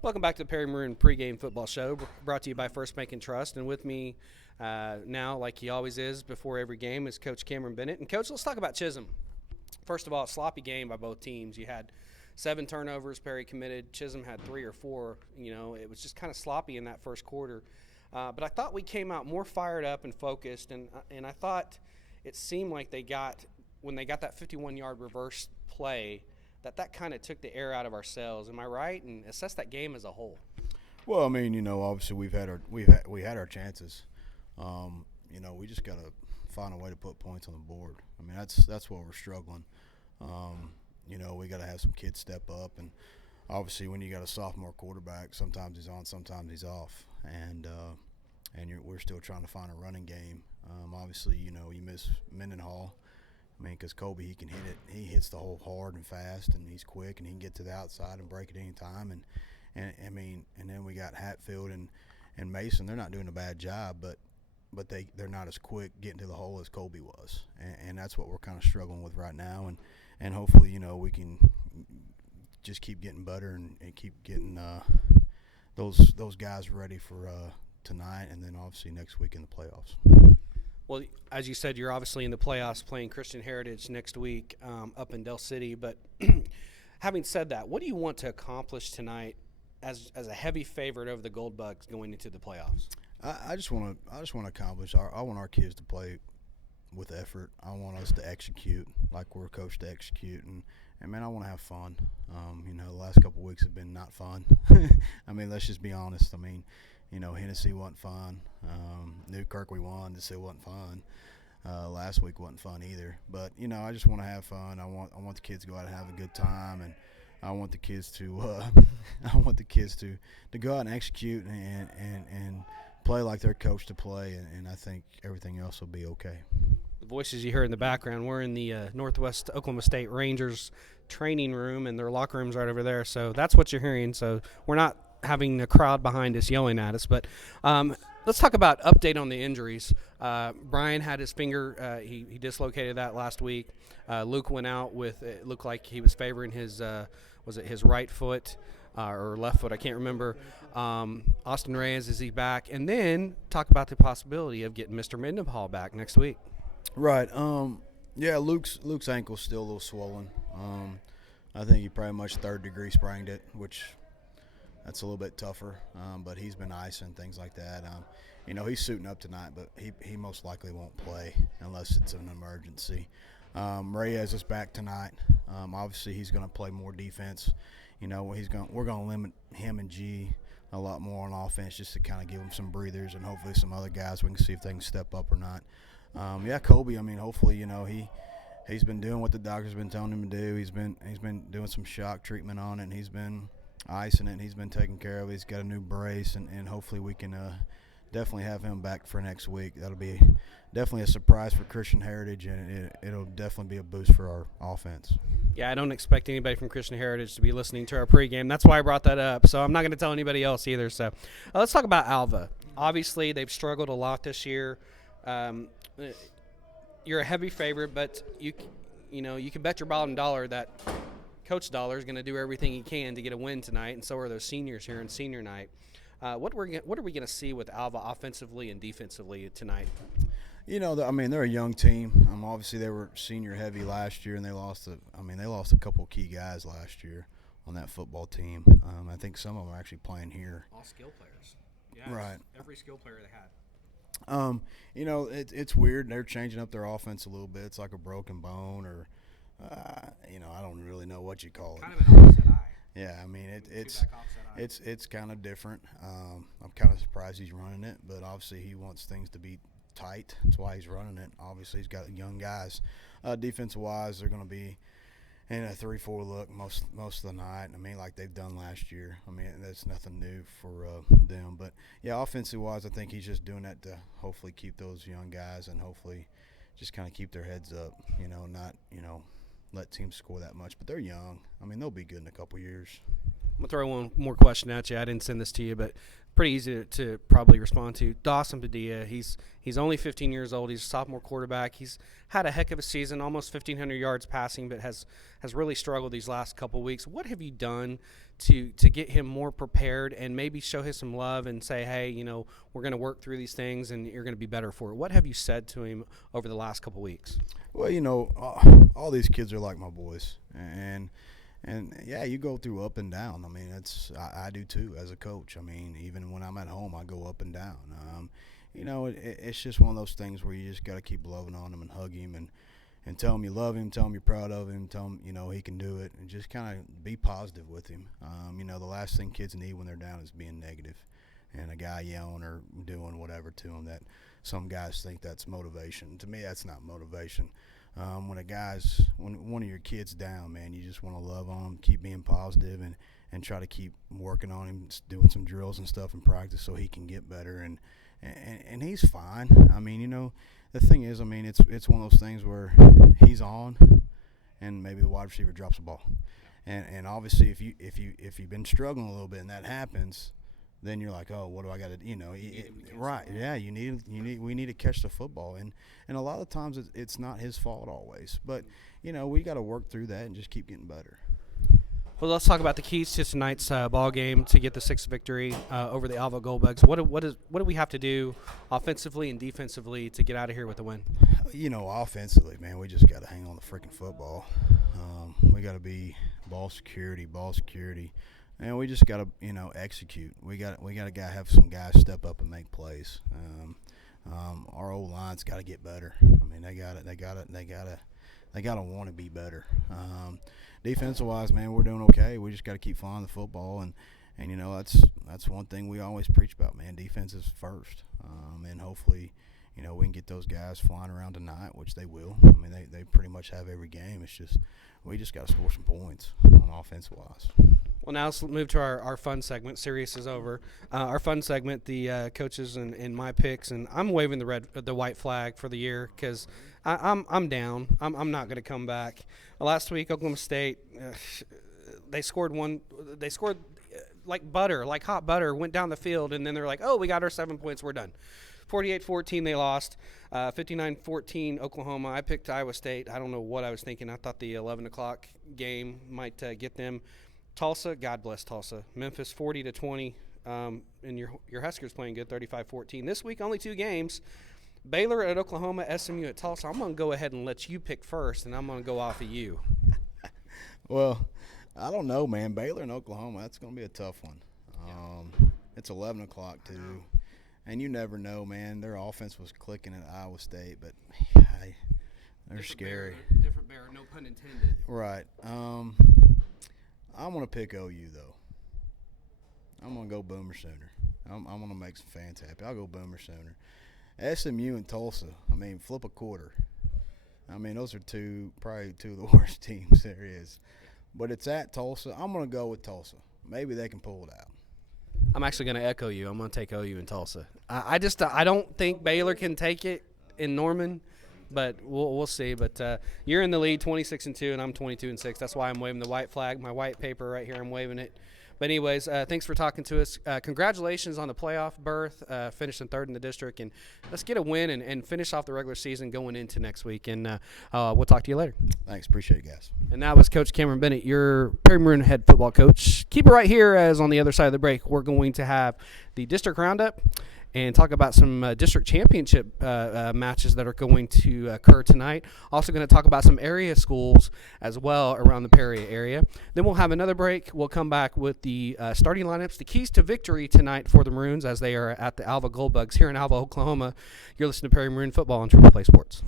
Welcome back to the Perry Maroon pregame football show, brought to you by First Bank and Trust. And with me now, like he always is before every game, is Coach Cameron Bennett. And, Coach, let's talk about Chisholm. First of all, a sloppy game by both teams. You had 7 turnovers, Perry committed. Chisholm had 3 or 4. You know, it was just kind of sloppy in that first quarter. But I thought we came out more fired up and focused, and I thought it seemed like when they got that 51-yard reverse play, that kind of took the air out of ourselves. Am I right? And assess that game as a whole. Well, I mean, obviously we had our chances. We just got to find a way to put points on the board. I mean, that's where we're struggling. We got to have some kids step up, and obviously when you got a sophomore quarterback, sometimes he's on, sometimes he's off, and we're still trying to find a running game. Obviously, you miss Mendenhall. I mean, because Kobe, he can hit it. He hits the hole hard and fast, and he's quick, and he can get to the outside and break it any time. And then we got Hatfield and Mason. They're not doing a bad job, but they're not as quick getting to the hole as Kobe was, and that's what we're kind of struggling with right now. And hopefully, we can just keep getting better and keep getting those guys ready for tonight, and then obviously next week in the playoffs. Well, as you said, you're obviously in the playoffs playing Christian Heritage next week up in Del City. But having said that, what do you want to accomplish tonight as a heavy favorite over the Gold Bugs going into the playoffs? I just want to accomplish. I want our kids to play with effort. I want us to execute like we're coached to execute, and man, I want to have fun. The last couple of weeks have been not fun. I mean, let's just be honest. I mean, Hennessy wasn't fun. Newkirk we won. This it wasn't fun. Last week wasn't fun either. But I just want to have fun. I want the kids to go out and have a good time, and I want the kids to to go out and execute and play like they're coached to play. And I think everything else will be okay. The voices you hear in the background, we're in the Northwest Oklahoma State Rangers training room, and their locker room's right over there. So that's what you're hearing. So we're not having the crowd behind us yelling at us. But let's talk about update on the injuries. Brian had his finger, he dislocated that last week. Luke went out with, it looked like he was favoring his, his right foot or left foot, I can't remember. Austin Reyes, is he back? And then talk about the possibility of getting Mr. Mendenhall back next week. Right. Yeah, Luke's ankle's still a little swollen. I think he pretty much third-degree sprained it, which – that's a little bit tougher, but he's been icing, things like that. He's suiting up tonight, but he most likely won't play unless it's an emergency. Reyes is back tonight. Obviously, he's going to play more defense. We're going to limit him and G a lot more on offense just to kind of give him some breathers, and hopefully some other guys we can see if they can step up or not. Kobe. I mean, hopefully, he's been doing what the doctor's been telling him to do. He's been doing some shock treatment on it, and he's been icing it, and he's been taken care of. He's got a new brace, and hopefully we can definitely have him back for next week. That'll be definitely a surprise for Christian Heritage, and it'll definitely be a boost for our offense. Yeah, I don't expect anybody from Christian Heritage to be listening to our pregame. That's why I brought that up, so I'm not going to tell anybody else either. So let's talk about Alva. Obviously, they've struggled a lot this year. You're a heavy favorite, but you can bet your bottom dollar that Coach Dollar is going to do everything he can to get a win tonight, and so are those seniors here in senior night. What are we going to see with Alva offensively and defensively tonight? They're a young team. Obviously, they were senior heavy last year, and they lost a couple key guys last year on that football team. I think some of them are actually playing here. All skill players. Yeah, right. Every skill player they had. It's weird. They're changing up their offense a little bit. It's like a broken bone, or I don't really know what you call it. Kind of an offset eye. Yeah, I mean it's kind of different. I'm kind of surprised he's running it, but obviously he wants things to be tight. That's why he's running it. Obviously he's got young guys. Defensive wise, they're going to be in a 3-4 look most of the night. I mean, like they've done last year. I mean, that's nothing new for them. But yeah, offensive wise, I think he's just doing that to hopefully keep those young guys and hopefully just kind of keep their heads up. Not let teams score that much. But they're young. I mean, they'll be good in a couple years. I'm going to throw one more question at you. I didn't send this to you, but pretty easy to probably respond to. Dawson Padilla, he's only 15 years old. He's a sophomore quarterback. He's had a heck of a season, almost 1,500 yards passing, but has really struggled these last couple weeks. What have you done to get him more prepared and maybe show him some love and say, hey, we're going to work through these things and you're going to be better for it? What have you said to him over the last couple weeks? Well, all these kids are like my boys, and yeah, you go through up and down. I mean, I do too as a coach. I mean, even when I'm at home, I go up and down. It's just one of those things where you just got to keep loving on him and hug him and tell him you love him, tell him you're proud of him, tell him he can do it, and just kind of be positive with him. The last thing kids need when they're down is being negative, and a guy yelling or doing whatever to them that some guys think that's motivation. To me, that's not motivation. When one of your kids down, man, you just want to love on him, keep being positive, and try to keep working on him, doing some drills and stuff in practice so he can get better. And he's fine. I mean, the thing is, I mean, it's one of those things where he's on, and maybe the wide receiver drops the ball, and obviously if you've been struggling a little bit and that happens, then you're like, oh, what do I got to, right? Yeah, we need to catch the football, and a lot of times it's not his fault always, but we got to work through that and just keep getting better. Well, let's talk about the keys to tonight's ball game to get the 6th victory over the Alva Goldbugs. What do we have to do offensively and defensively to get out of here with a win? Offensively, man, we just got to hang on the freaking football. We got to be ball security, and we just got to execute. We got to have some guys step up and make plays. Our old line's got to get better. I mean, they got to want to be better. Defensive wise, man, we're doing okay. We just got to keep flying the football, and that's one thing we always preach about, man. Defense is first, and hopefully, we can get those guys flying around tonight, which they will. I mean, they pretty much have every game. It's just we just got to score some points on offensive wise. Well, now let's move to our fun segment. Serious is over. Our fun segment, the coaches and my picks, and I'm waving the white flag for the year because I'm down. I'm not going to come back. Last week, Oklahoma State, they scored like butter, like hot butter, went down the field, and then they're like, oh, we got our 7 points, we're done. 48-14 they lost. 59-14 Oklahoma. I picked Iowa State. I don't know what I was thinking. I thought the 11 o'clock game might get them. Tulsa, God bless Tulsa. Memphis 40-20, and your Huskers playing good, 35-14. This week only 2 games. Baylor at Oklahoma, SMU at Tulsa. I'm going to go ahead and let you pick first, and I'm going to go off of you. Well, I don't know, man. Baylor and Oklahoma, that's going to be a tough one. It's 11 o'clock, too. And you never know, man. Their offense was clicking at Iowa State, but they're different scary. Different bear, no pun intended. Right. I'm going to pick OU, though. I'm going to go Boomer Sooner. I'm going to make some fans happy. I'll go Boomer Sooner. SMU and Tulsa, I mean, flip a quarter. I mean, those are probably two of the worst teams there is. But it's at Tulsa. I'm going to go with Tulsa. Maybe they can pull it out. I'm actually going to echo you. I'm going to take OU and Tulsa. I don't think Baylor can take it in Norman, but we'll see. But you're in the lead, 26-2, and I'm 22-6. That's why I'm waving the white flag. My white paper right here, I'm waving it. But anyways, thanks for talking to us. Congratulations on the playoff berth, finishing 3rd in the district. And let's get a win and finish off the regular season going into next week. And we'll talk to you later. Thanks. Appreciate it, guys. And that was Coach Cameron Bennett, your Perry Maroon head football coach. Keep it right here, as on the other side of the break, we're going to have the district roundup and talk about some district championship matches that are going to occur tonight. Also going to talk about some area schools as well around the Perry area. Then we'll have another break. We'll come back with the starting lineups, the keys to victory tonight for the Maroons as they are at the Alva Goldbugs here in Alva, Oklahoma. You're listening to Perry Maroon Football on Triple Play Sports.